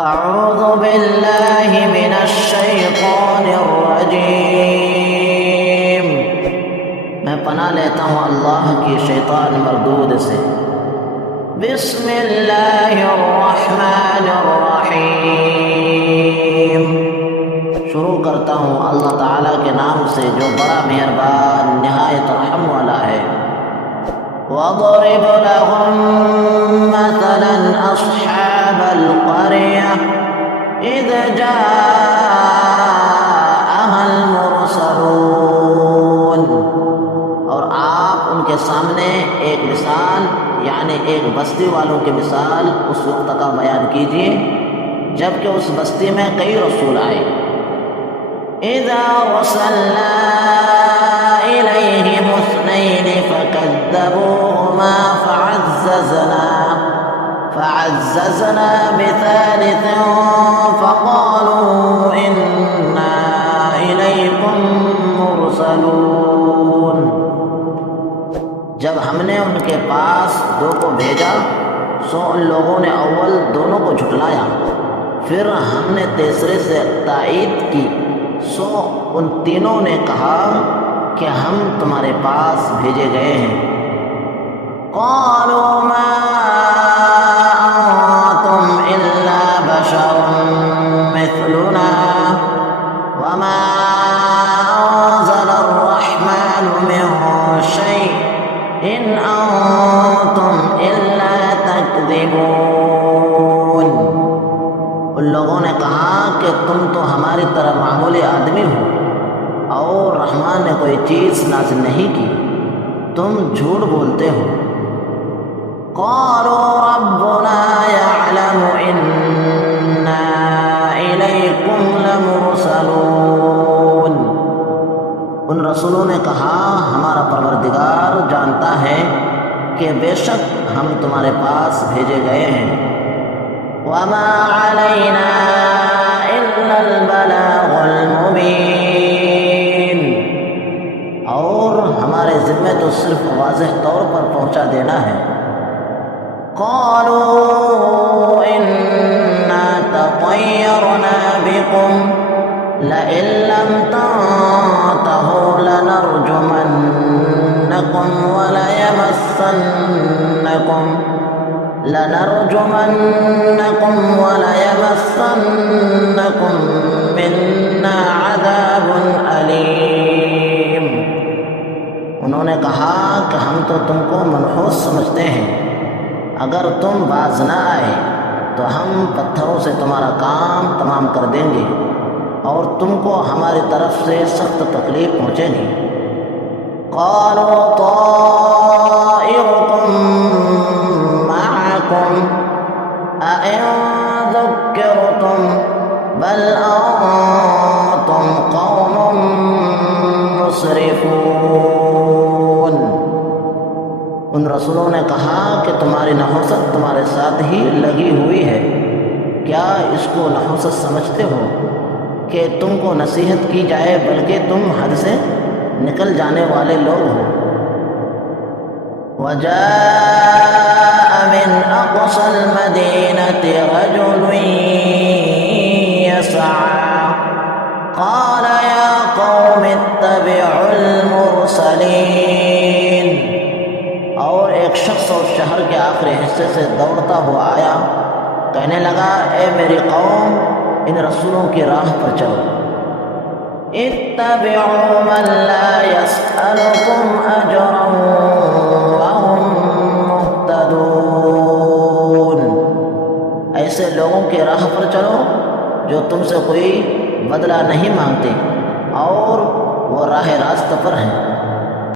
أعوذ بالله من الشيطان الرجيم میں پناہ لیتا ہوں اللہ کی شیطان مردود سے۔ بسم اللہ الرحمن الرحیم، شروع کرتا ہوں اللہ تعالیٰ کے نام سے جو بڑا مہربان نہایت رحم والا ہے۔ وَاضْرِبْ لَهُم مَّثَلًا أَصْحَابَ الْقَرْيَةِ إِذْ جَاءَهَا الْمُرْسَلُونَ، اور آپ ان کے سامنے ایک مثال یعنی ایک بستی والوں کی مثال اس وقت کا بیان کیجیے جبکہ اس بستی میں کئی رسول آئے۔ اذا رسلنا الیہم اثنین فکذبوہما فعززنا بثالث فقالوا انا الیکم مرسلون، جب ہم نے ان کے پاس دو کو بھیجا سو ان لوگوں نے اول دونوں کو جھٹلایا، پھر ہم نے تیسرے سے تائید کی سو ان تینوں نے کہا کہ ہم تمہارے پاس بھیجے گئے ہیں۔ قالوا ما انتم الا بشر مثلنا وما انزل الرحمن من شيء ان انتم الا تکذبون، ان لوگوں نے کہا کہ تم تو ہماری طرح معمولی آدمی ہو اور رحمان نے کوئی چیز نازل نہیں کی، تم جھوٹ بولتے ہو۔ قالوا ربنا يعلم انا الیکم لمرسلون، ان رسولوں نے کہا ہمارا پروردگار جانتا ہے کہ بے شک ہم تمہارے پاس بھیجے گئے ہیں۔ وما علینا الا البلاغ المبین، اور ہمارے ذمہ تو صرف واضح طور پر پہنچا دینا ہے۔ قالوا انا تطیرنا بکم لئن لم تنتهوا لنرجمنکم وليمسنكم منا عذاب علیم، انہوں نے کہا کہ ہم تو تم کو منحوس سمجھتے ہیں، اگر تم باز نہ آئے تو ہم پتھروں سے تمہارا کام تمام کر دیں گے اور تم کو ہماری طرف سے سخت تکلیف پہنچے گی۔ قالوا طائركم معكم أئن ذكرتم بل أنتم قوم مسرفون، ان رسولوں نے کہا کہ تمہاری نحوست تمہارے ساتھ ہی لگی ہوئی ہے، کیا اس کو نحوست سمجھتے ہو کہ تم کو نصیحت کی جائے بلکہ تم حد سے نکل جانے والے لوگ ہو۔ وجاء من اقصى المدينة رجل يسعى قال يا قوم اتبعوا المرسلين، اور ایک شخص اور شہر کے آخری حصے سے دوڑتا ہوا آیا، کہنے لگا اے میری قوم ان رسولوں کی راہ پر چلو۔ اتبعوا من لا يسألكم اجرا وهم مهتدون، ایسے لوگوں کی راہ پر چلو جو تم سے کوئی بدلہ نہیں مانگتے اور وہ راہ راست پر ہیں۔